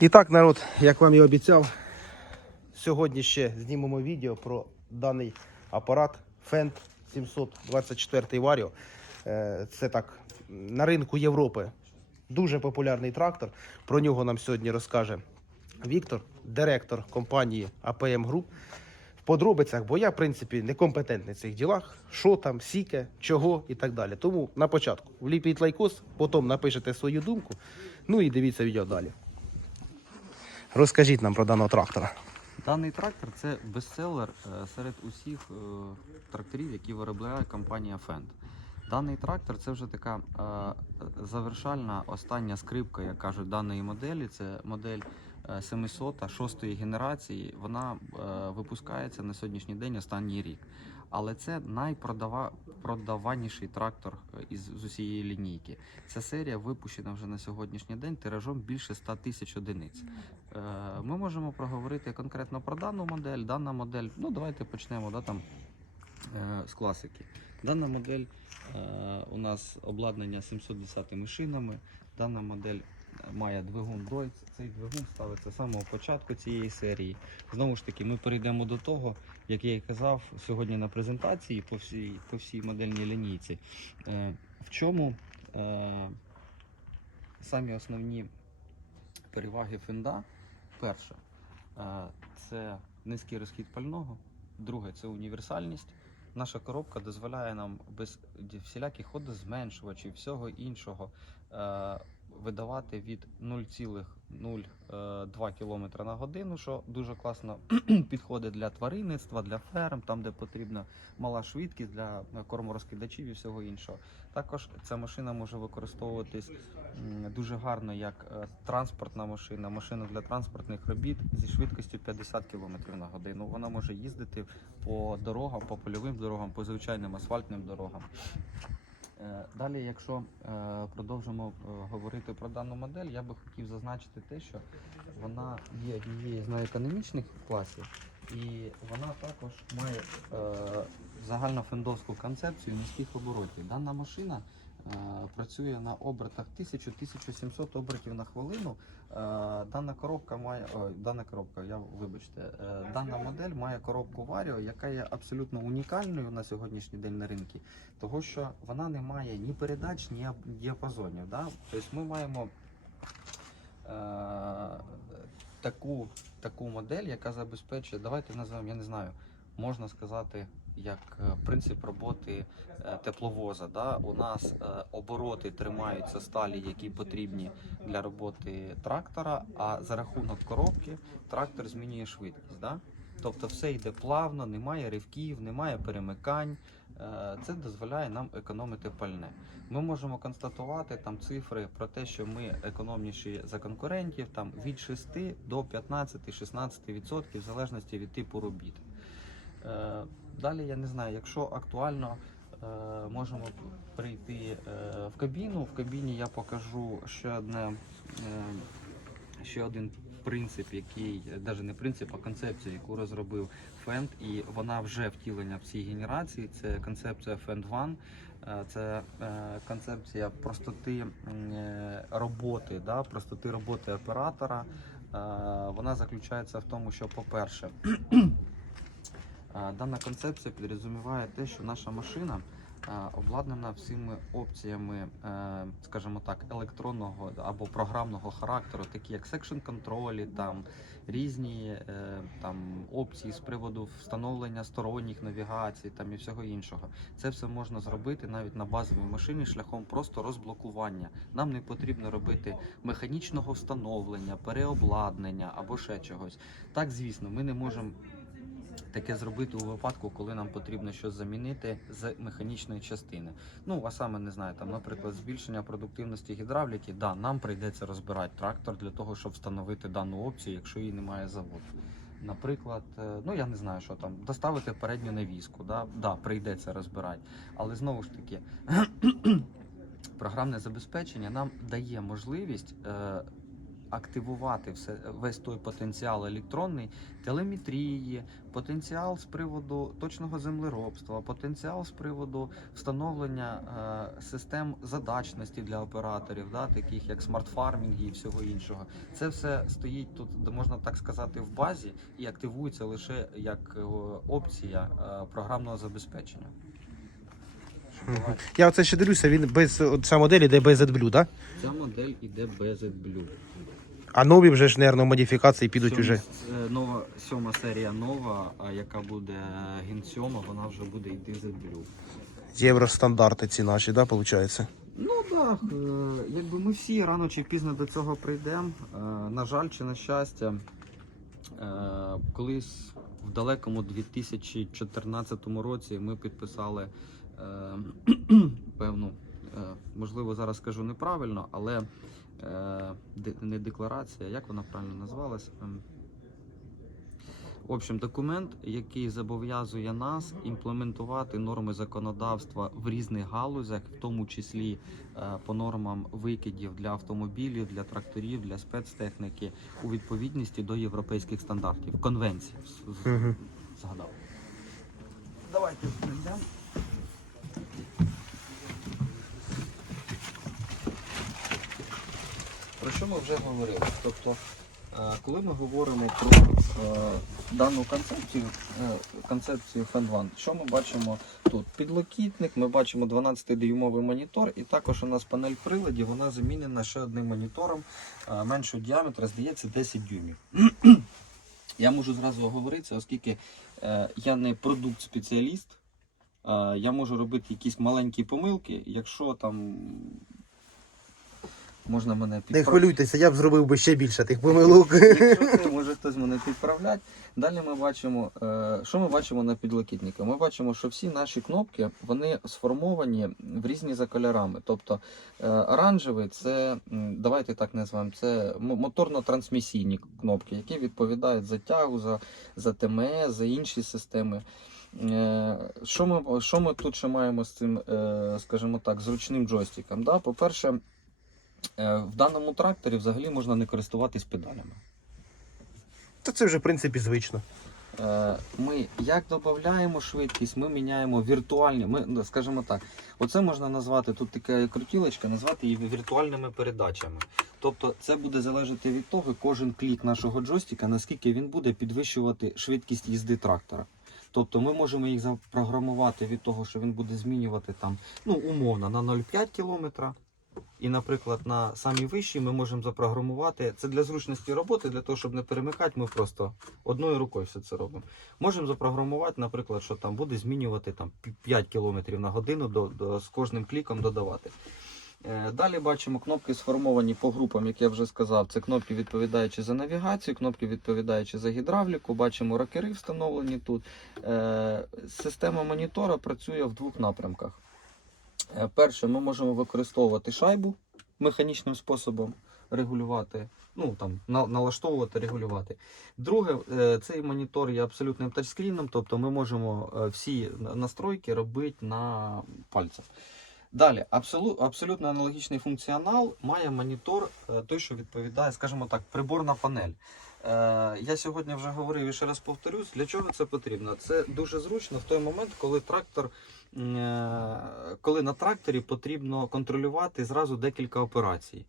І так, народ, як вам і обіцяв, сьогодні ще знімемо відео про даний апарат Fendt 724 Vario. Е, Це так на ринку Європи дуже популярний трактор. Про нього нам сьогодні розкаже Віктор, директор компанії APM Group. В подробицях, бо я, в принципі, некомпетентний в цих ділах. Що там, сіке, чого і так далі. Тому на початку вліпіть лайкос, потім напишете свою думку. Ну і дивіться відео далі. Розкажіть нам про даного трактора. Даний трактор це бестселер е, серед усіх е, тракторів, які виробляє компанія Fendt. Даний трактор це вже така е, завершальна остання скрипка, як кажуть, даної моделі. Це модель е, 700 шостої генерації. Вона випускається на сьогоднішній день останній рік. Але це найпродаваніший трактор е, із з усієї лінійки. Ця серія випущена вже на сьогоднішній день тиражом більше 100 тисяч одиниць. Е, Ми можемо проговорити конкретно про дану модель. Дана модель, ну давайте почнемо да, там, е, з класики. Дана модель у нас обладнання 710 шинами. Дана модель має двигун Deutz. Цей двигун ставиться з самого початку цієї серії. Знову ж таки, ми перейдемо до того, як я і казав сьогодні на презентації по всій, по всій модельній лінійці. Е, В чому е, самі основні переваги фенда? Перше, е, це низький розхід пального. Друге, це універсальність. Наша коробка дозволяє нам без всіляких ходозменшувачів, всього іншого видавати від 0,02 км на годину, що дуже класно підходить для тваринництва, для ферм, там де потрібна мала швидкість для корморозкидачів і всього іншого. Також ця машина може використовуватись дуже гарно як е, транспортна машина, машина для транспортних робіт зі швидкістю 50 км на годину. Вона може їздити по дорогам, по польовим дорогам, по звичайним асфальтним дорогам. Е, Далі, якщо е, продовжимо е, говорити про дану модель, я би хотів зазначити те, що вона є однією з найекономічних класів, і вона також має загальнофендовську концепцію низьких оборотів. Дана машина працює на обертах 1000-1700 обертів на хвилину. Е, дана коробка має ой, дана коробка, я вибачте, е, дана модель має коробку Vario, яка є абсолютно унікальною на сьогоднішній день на ринку, того що вона не має ні передач, ні діапазонів. Да? Тобто ми маємо е, таку, таку модель, яка забезпечує, давайте назвемо, я не знаю, можна сказати, як е, принцип роботи е, тепловоза. Да? У нас е, обороти тримаються сталі, які потрібні для роботи трактора, а за рахунок коробки трактор змінює швидкість. Да? Тобто все йде плавно, немає ривків, немає перемикань. Це дозволяє нам економити пальне. Ми можемо констатувати там цифри про те, що ми економніші за конкурентів там від 6 до 15-16% в залежності від типу робіт. Далі я не знаю, якщо актуально, е, можемо прийти е, в кабіну. В кабіні я покажу ще одне. е, ще один принцип, який навіть не принцип, а концепція, яку розробив Fendt, і вона вже втілення в цій генерації. Це концепція Fendt One. Це концепція простоти роботи, да, простоти роботи оператора. Вона заключається в тому, що, по-перше, дана концепція підрозуміває те, що наша машина обладнана всіми опціями, е, скажімо так, електронного або програмного характеру, такі як секшн контролі, там різні е, там опції з приводу встановлення сторонніх навігацій там і всього іншого. Це все можна зробити навіть на базовій машині шляхом просто розблокування. Нам не потрібно робити механічного встановлення, переобладнання або ще чогось. Так, звісно, ми не можемо таке зробити у випадку, коли нам потрібно щось замінити з механічної частини. Ну а саме не знаю, там, наприклад, збільшення продуктивності гідравліки, да, нам прийдеться розбирати трактор для того, щоб встановити дану опцію, якщо її немає заводу. Наприклад, е, ну я не знаю, що там, доставити передню навіску, да, да, прийдеться розбирати. Але знову ж таки, програмне забезпечення нам дає можливість е, активувати все, весь той потенціал електронний телеметрії, потенціал з приводу точного землеробства, потенціал з приводу встановлення е, систем задачності для операторів, да, таких як смарт-фармінги і всього іншого. Це все стоїть тут, можна так сказати, в базі і активується лише як е, опція е, програмного забезпечення. Давай. Я оце ще дивлюся, він без от ця модель іде без AdBlue, да? Ця модель іде без AdBlue. А нові вже ж, мабуть, модифікації підуть Сьома- уже. е, Нова сьома серія нова, а яка буде Ген 7, вона вже буде йти з AdBlue. Євростандарти ці наші, да, виходить? Ну так, е, якби ми всі рано чи пізно до цього прийдемо. Е, На жаль, чи на щастя, е, колись в далекому 2014 році ми підписали е, певну, е, можливо, зараз скажу неправильно, але е, не декларація, як вона правильно називалась? Ем, В общем, документ, який зобов'язує нас імплементувати норми законодавства в різних галузях, в тому числі е, по нормам викидів для автомобілів, для тракторів, для спецтехніки, у відповідності до європейських стандартів, Мгм. Згадав. Давайте прийдемо. Що ми вже говорили? Тобто, е, коли ми говоримо про е, дану концепцію, е, концепцію Fan що ми бачимо тут? Підлокітник, ми бачимо 12-дюймовий монітор, і також у нас панель приладів, вона замінена ще одним монітором меншого діаметра, здається, 10 дюймів. Я можу зразу оговоритися, оскільки я не продукт-спеціаліст, я можу робити якісь маленькі помилки, якщо там можна мене Не підправити. хвилюйтеся, я б зробив би ще більше тих помилок. Якщо це, може хтось мене підправлять. Далі ми бачимо, е, що ми бачимо на підлокітнику? Ми бачимо, що всі наші кнопки вони сформовані в різні за кольорами. Тобто е, оранжевий це, м, давайте так назвемо, це моторно-трансмісійні кнопки, які відповідають за тягу, за, за ТМС, за інші системи. Е, Що ми, що ми тут ще маємо з цим, е, скажімо так, зручним джойстиком? Да? По-перше, в даному тракторі взагалі можна не користуватись педалями. Та це вже, в принципі, звично. Е, Ми як додаємо швидкість, ми міняємо віртуальні. Ми, ну, скажімо так, оце можна назвати тут така крутілочка, назвати її віртуальними передачами. Тобто це буде залежати від того, кожен клік нашого джойстика, наскільки він буде підвищувати швидкість їзди трактора. Тобто ми можемо їх запрограмувати від того, що він буде змінювати там, ну, умовно, на 0,5 км. І, наприклад, на самій вищій ми можемо запрограмувати. Це для зручності роботи, для того, щоб не перемикати, ми просто одною рукою все це робимо. Можемо запрограмувати, наприклад, що там буде змінювати там 5 км на годину до, до, з кожним кліком додавати. Е, Далі бачимо кнопки сформовані по групам, як я вже сказав. Це кнопки відповідаючі за навігацію, кнопки відповідаючі за гідравліку. Бачимо рокери встановлені тут. Е, Система монітора працює в двох напрямках. Е, Перше, ми можемо використовувати шайбу механічним способом регулювати, ну там налаштовувати, регулювати. Друге, е, цей монітор є абсолютним тачскріном, тобто ми можемо е, всі настройки робити на пальцях. Далі, абсолютно аналогічний функціонал має монітор, той, що відповідає, скажімо так, приборна панель. Я сьогодні вже говорив і ще раз повторюсь, для чого це потрібно. Це дуже зручно в той момент, коли трактор, коли на тракторі потрібно контролювати зразу декілька операцій.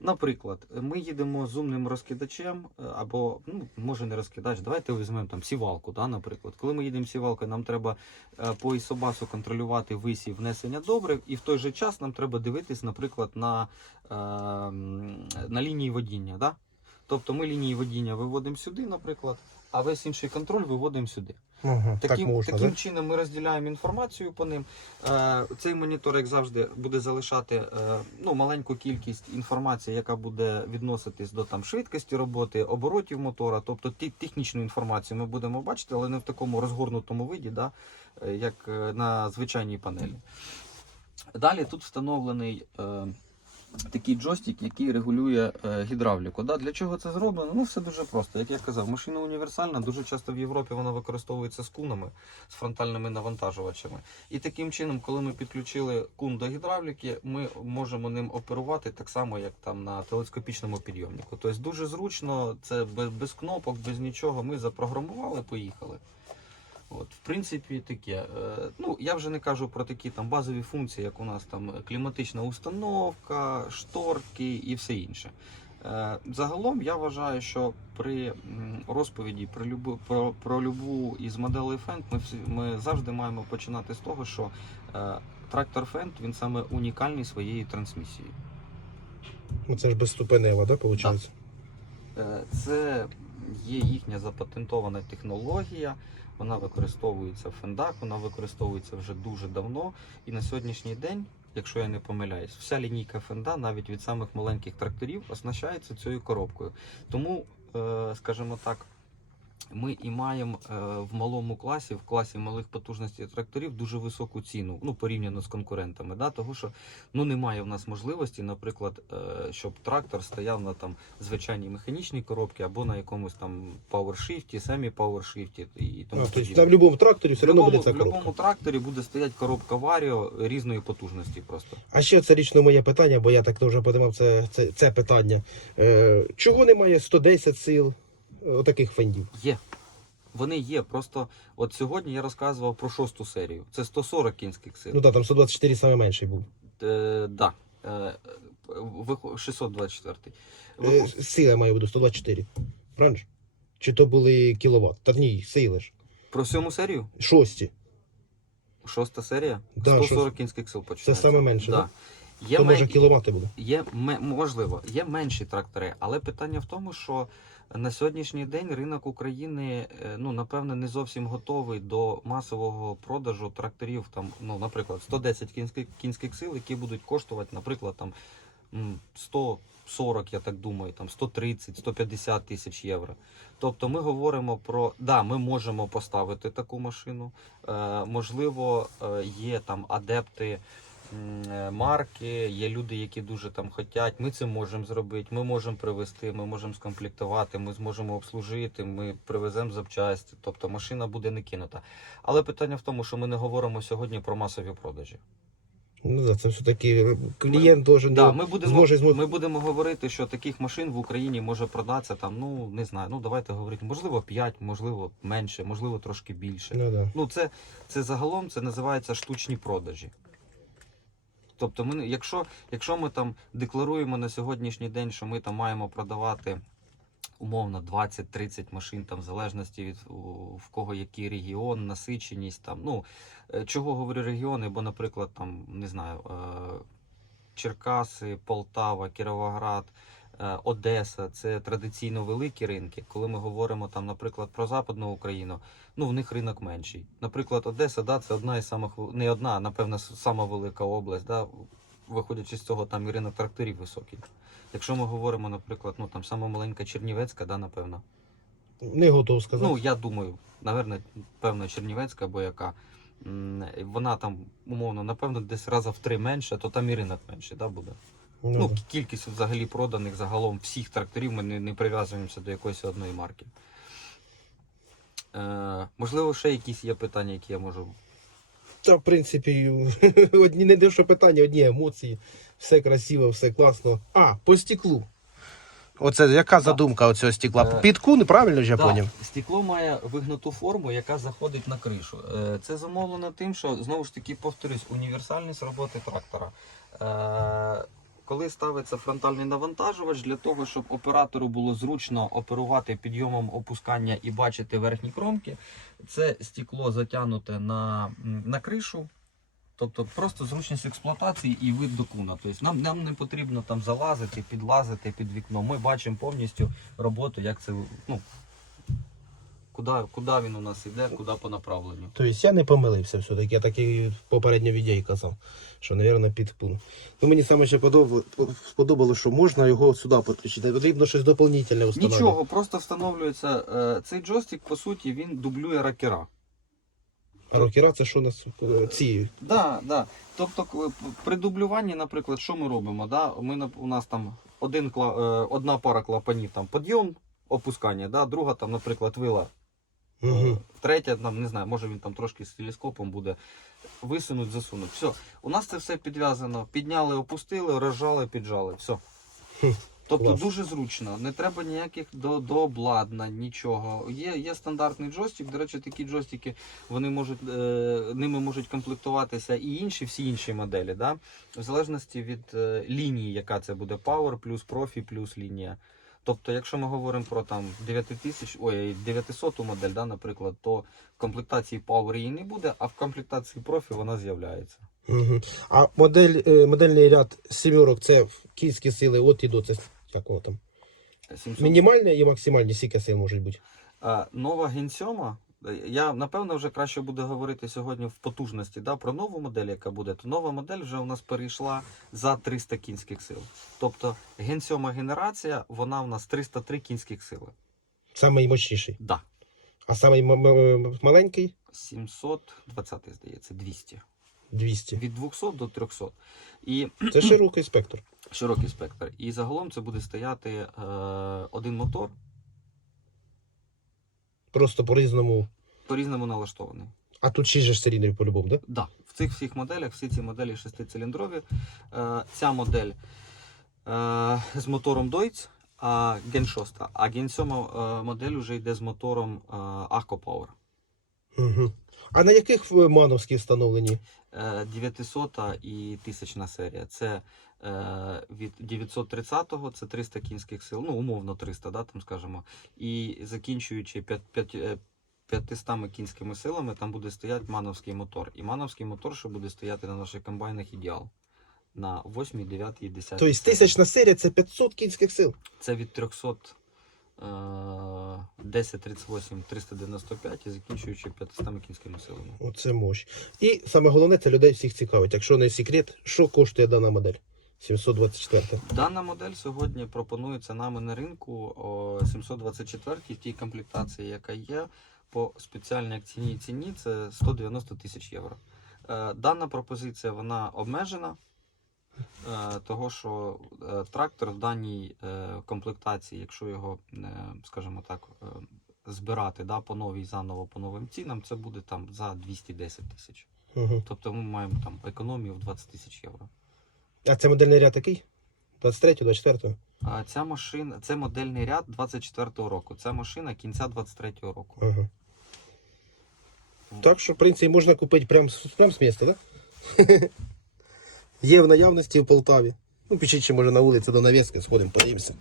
Наприклад, ми їдемо з умним розкидачем, е, або ну, може не розкидач, давайте візьмемо там сівалку. Да, наприклад. Коли ми їдемо сівалкою, нам треба е, по ісобасу контролювати висів внесення добрив, і в той же час нам треба дивитись, наприклад, на, е, на лінії водіння. Да? Тобто ми лінії водіння виводимо сюди, наприклад, а весь інший контроль виводимо сюди. Угу, так Таким, можна, таким да? чином ми розділяємо інформацію по ним. Е, цей монітор, як завжди, буде залишати е, ну, маленьку кількість інформації, яка буде відноситись до там, швидкості роботи, оборотів мотора. Тобто технічну інформацію ми будемо бачити, але не в такому розгорнутому виді, да, е, як е, на звичайній панелі. Далі тут встановлений е, такий джойстик, який регулює е, гідравліку. Для чого це зроблено? Ну, все дуже просто. Як я казав, машина універсальна, дуже часто в Європі вона використовується з кунами, з фронтальними навантажувачами. І таким чином, коли ми підключили кун до гідравліки, ми можемо ним оперувати так само, як там на телескопічному підйомнику. Тобто дуже зручно, це без кнопок, без нічого. Ми запрограмували, поїхали. От, в принципі, таке. Е, ну, я вже не кажу про такі там базові функції, як у нас там кліматична установка, шторки і все інше. Е, загалом я вважаю, що при розповіді про любу про, про любу із моделей Fendt ми ми завжди маємо починати з того, що е, трактор Fendt він саме унікальний своєю трансмісією. Ну це ж безступенева, да, виходить? Е, Це є їхня запатентована технологія. Вона використовується в фендах, вона використовується вже дуже давно. І на сьогоднішній день, якщо я не помиляюсь, вся лінійка фенда, навіть від самих маленьких тракторів, оснащається цією коробкою. Тому, е, скажімо так, ми і маємо е, в малому класі, в класі малих потужностей тракторів, дуже високу ціну, ну порівняно з конкурентами. Да? Того, що ну немає в нас можливості, наприклад, е, щоб трактор стояв на там звичайній механічній коробці або на якомусь там пауершифті, семі пауершифті і тому А, тобто на будь-якому тракторі все одно буде ця в коробка. любому тракторі буде стояти коробка Варіо різної потужності просто. А ще це річно моє питання, бо я так вже подимав це, це, це питання. Е, чого немає 110 сил отаких фендів? Є. Вони є. Просто от сьогодні я розказував про шосту серію. Це 140 кінських сил. Ну так, там 124 саме менший був. Е, да. Е, вихо- 624. Е, сила в виду 124. Правильно? ж? Чи то були кіловат? Та ні, сили ж. Про сьому серію? Шості. Шоста серія? Да, 140 кінських сил починається. саме менше, Да. да? Є, то мен- може кіловати буде. є ме- можливо, є менші трактори, але питання в тому, що на сьогоднішній день ринок України, е, ну напевне, не зовсім готовий до масового продажу тракторів. Там, ну, наприклад, 110 кінських, кінських сил, які будуть коштувати, наприклад, там 140, я так думаю, там 130, 150 тисяч євро. Тобто ми говоримо про да, ми можемо поставити таку машину. Е, можливо, е, є там адепти марки, є люди, які дуже там хочуть. Ми це можемо зробити. Ми можемо привезти, ми можемо скомплектувати, ми зможемо обслужити, ми привеземо запчасті. Тобто машина буде не кинута. Але питання в тому, що ми не говоримо сьогодні про масові продажі. Ну да, це все-таки клієнт должен Да, ми будемо, зможе зможе. ми будемо говорити, що таких машин в Україні може продатися там, ну не знаю, ну давайте говорити, можливо 5, можливо менше, можливо трошки більше. Ну, да. Ну, це, це загалом це називається штучні продажі. Тобто, ми, якщо, якщо ми там декларуємо на сьогоднішній день, що ми там маємо продавати умовно 20-30 машин, там, в залежності від в кого який регіон, насиченість, там, ну, е, чого говорю регіони, бо, наприклад, там, не знаю, е, Черкаси, Полтава, Кіровоград, Одеса це традиційно великі ринки. Коли ми говоримо там, наприклад, про Западну Україну, ну в них ринок менший. Наприклад, Одеса, да, це одна із самих не одна, а, напевно, сама велика область. Да, виходячи з цього, там і ринок тракторів високий. Якщо ми говоримо, наприклад, ну там сама маленька Чернівецька, да, напевно. Не готов сказати. Ну, я думаю, напевно, певно, Чернівецька або яка. Вона там, умовно, напевно, десь раза в три менше, то там і ринок менше, да, буде. Ну, Ну, кількість взагалі проданих загалом всіх тракторів ми не, не прив'язуємося до якоїсь одної марки. Е, можливо, ще якісь є питання, які я можу. Та, в принципі, одні не що питання, одні емоції. Все красиво, все класно. А, по стеклу. Оце яка задумка оцього стекла? Е, Під кун, правильно ж я Да, поняв? стекло має вигнуту форму, яка заходить на кришу. Е, Це замовлено тим, що знову ж таки повторюсь, універсальність роботи трактора. Коли ставиться фронтальний навантажувач, для того, щоб оператору було зручно оперувати підйомом опускання і бачити верхні кромки, це стекло затягнуте на, на кришу. Тобто просто зручність експлуатації і вид до куна. Тобто нам, нам не потрібно там залазити, підлазити під вікно. Ми бачимо повністю роботу, як це ну, куди, куди він у нас іде, куди по направленню. Тобто я не помилився все-таки, я так і попередньо відео і казав, що, мабуть, під пун. Ну, мені саме ще подобало, сподобалося, що можна його сюди підключити. Потрібно щось доповнительне встановити. Нічого, просто встановлюється е, цей джойстик, по суті, він дублює ракера. А рокера це що у нас е, ці. Да, да. Тобто при дублюванні, наприклад, що ми робимо? Да? Ми, у нас там один, е, одна пара клапанів, там підйом, опускання, да? друга, там, наприклад, вила Угу. Третя, там, не знаю, може він там трошки з телескопом буде. Висунуть, засунуть. Все. У нас це все підв'язано. Підняли, опустили, розжали, піджали. Все. Тобто клас. дуже зручно. Не треба ніяких до, до обладнань, нічого. Є, є стандартний джойстик. До речі, такі джойстики, вони можуть, е, ними можуть комплектуватися і інші, всі інші моделі. Да? В залежності від е, лінії, яка це буде Power плюс профі плюс лінія. Тобто, якщо ми говоримо про там 9000, ой, 900 модель, да, наприклад, то в комплектації Power її не буде, а в комплектації профі вона з'являється. Угу. А модель, е, модельний ряд сімерок це кінські сили от і до. Це як воно там? 700. Мінімальні і максимальні скільки сил можуть бути. А, нова Gen 7, я напевно вже краще буде говорити сьогодні в потужності да, про нову модель, яка буде. То нова модель вже у нас перейшла за 300 кінських сил. Тобто Gen 7 генерація, вона у нас 303 кінських сили. Самий мощніший. Да. А самий маленький 720, здається, 200. 200. Від 200 до 300. І Це широкий спектр. широкий спектр. І загалом це буде стояти е, один мотор, Просто по-різному. По-різному налаштований. А тут 6 же ж циліндрів по-любому, да? Да, в цих всіх моделях, всі ці моделі шестициліндрові. Е, ця модель е, з мотором Deutz, а Gen 6. А Gen 7 е, модель вже йде з мотором е, Akko Power. Угу. А на яких е, мановські встановлені? Е, 900 і 1000 серія. Це е, від 930-го, це 300 кінських сил, ну умовно 300, да, там скажемо. І закінчуючи 5, 5, е, 500 кінськими силами, там буде стояти мановський мотор. І мановський мотор, що буде стояти на наших комбайнах ідеал. На 8, 9 і 10. Тобто тисячна серія це 500 кінських сил. Це від 300 е, 10, 38, 395 і закінчуючи 500 кінськими силами. Оце мощь. І саме головне, це людей всіх цікавить. Якщо не секрет, що коштує дана модель? 724. Дана модель сьогодні пропонується нами на ринку о 724 в тій комплектації, яка є, по спеціальній акційній ціні це 190 тисяч євро. Е, Дана пропозиція вона обмежена, е, того що е, трактор в даній комплектації, якщо його, скажімо так, збирати да, по новій заново по новим цінам, це буде там за 210 тисяч. Угу. Тобто ми маємо там економію в 20 тисяч євро. А це модельний ряд який? 23 24 А Ця машина, це модельний ряд 24-го року. Це машина кінця 23-го року. Ага. Так що, в принципі, можна купити прямо прям з міста, так? Да? Є в наявності в Полтаві. Ну, пишіть, чи може на вулиці до навіски сходимо, подивимося.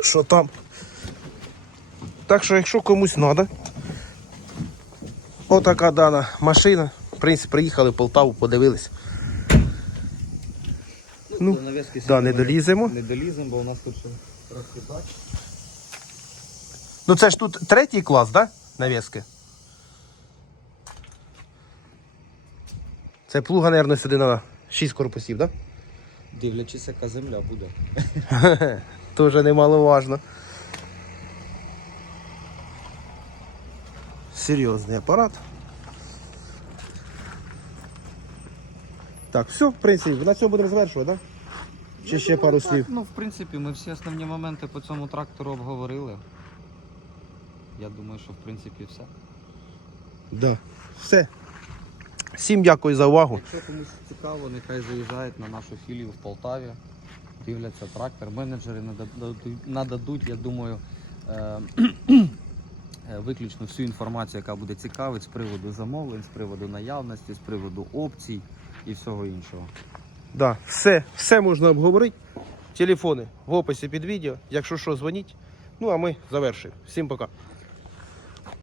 Що там? Так що, якщо комусь треба, отака дана машина. В принципі, приїхали в Полтаву, подивились. Ну, да, не доліземо. Не доліземо, бо у нас тут ще трохи так. Ну це ж тут третій клас, да? Навіски? Це плуга, мабуть, сюди на 6 корпусів, да? Дивлячись, яка земля буде. Тоже немаловажно. Серйозний апарат. Так, все, в принципі, на цьому будемо завершувати, так? Да? Чи ще пару слів? Ну, в принципі, ми всі основні моменти по цьому трактору обговорили. Я думаю, що в принципі все. Да. Все. Всім дякую за увагу. Якщо комусь цікаво, нехай заїжджають на нашу філію в Полтаві, дивляться трактор. Менеджери нададуть- нададуть, я думаю, е, е, виключно всю інформацію, яка буде цікавить з приводу замовлень, з приводу наявності, з приводу опцій і всього іншого. Да, все, все можна обговорити. Телефони в описі під відео. Якщо що, дзвоніть. Ну а ми завершуємо. Всім пока.